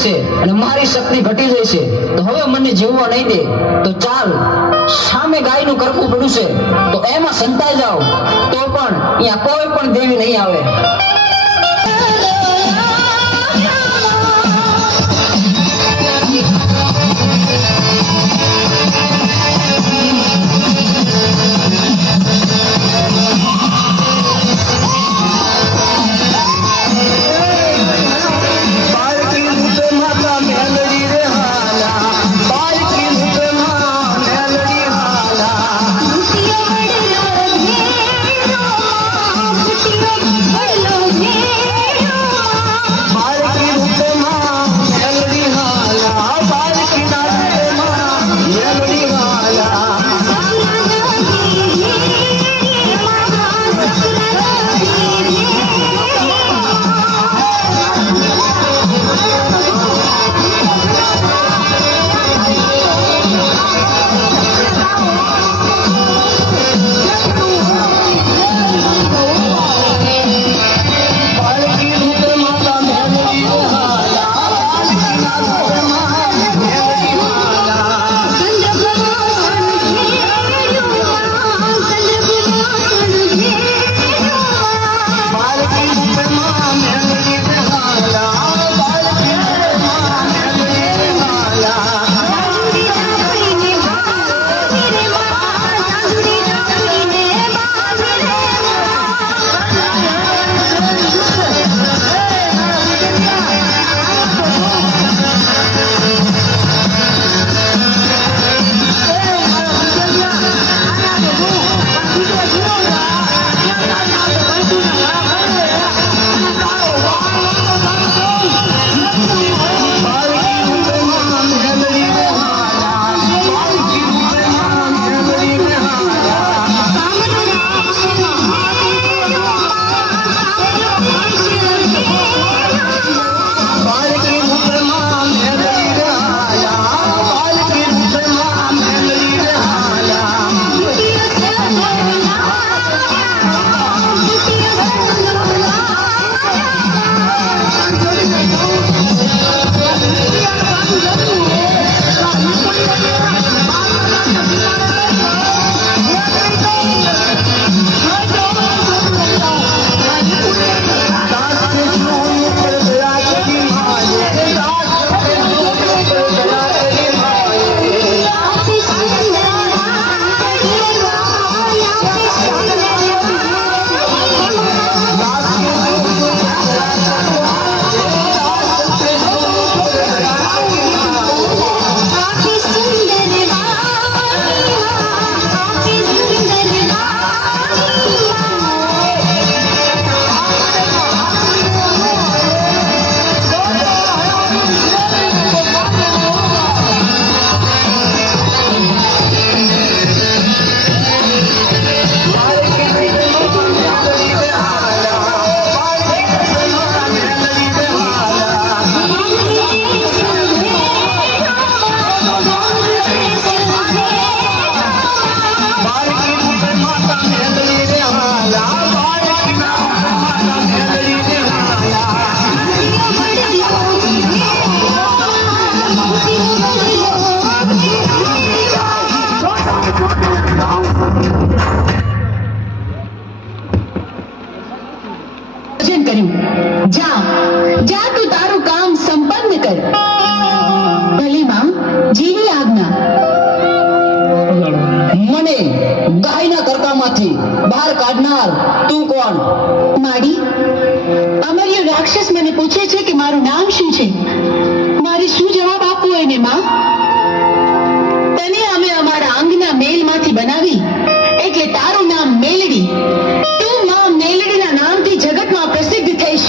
છે અને મારી શક્તિ ઘટી જાય છે. તો હવે મને જીવવા નહીં દે. તો ચાલ, સામે ગાયનું કરવું પડ્યું છે. તો એમાં સંતાઈ જાઓ. તો પણ અહીંયા કોઈ પણ દેવી નહીં આવે. જીની આજ્ઞા. મને ગાયના કરકામાંથી બહાર કાઢનાર તું કોણ? માડી અમર્ય રાક્ષસ મને પૂછે છે કે મારું નામ શું છે? મારે શું જવાબ આપવો એને માં? તને અમે અમારા અંગના મેલમાંથી બનાવી, એટલે તારું નામ મેલડી. તું માં મેલડીના નામથી જગતમાં પ્રસિદ્ધ થઈશ.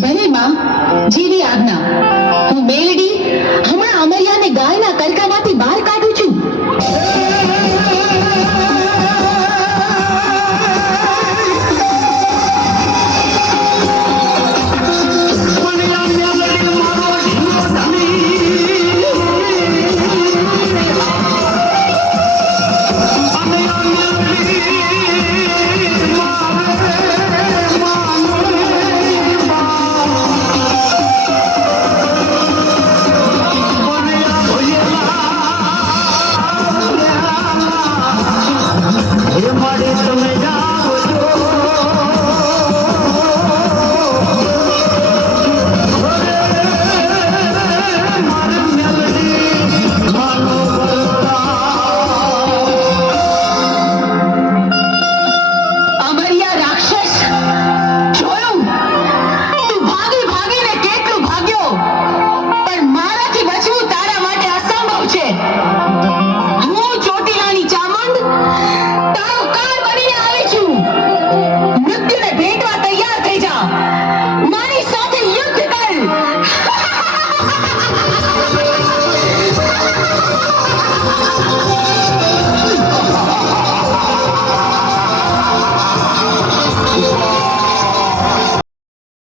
ભલે માં, જીની આજ્ઞા. હું મેલ గాయన కరికానా હે માડી તમે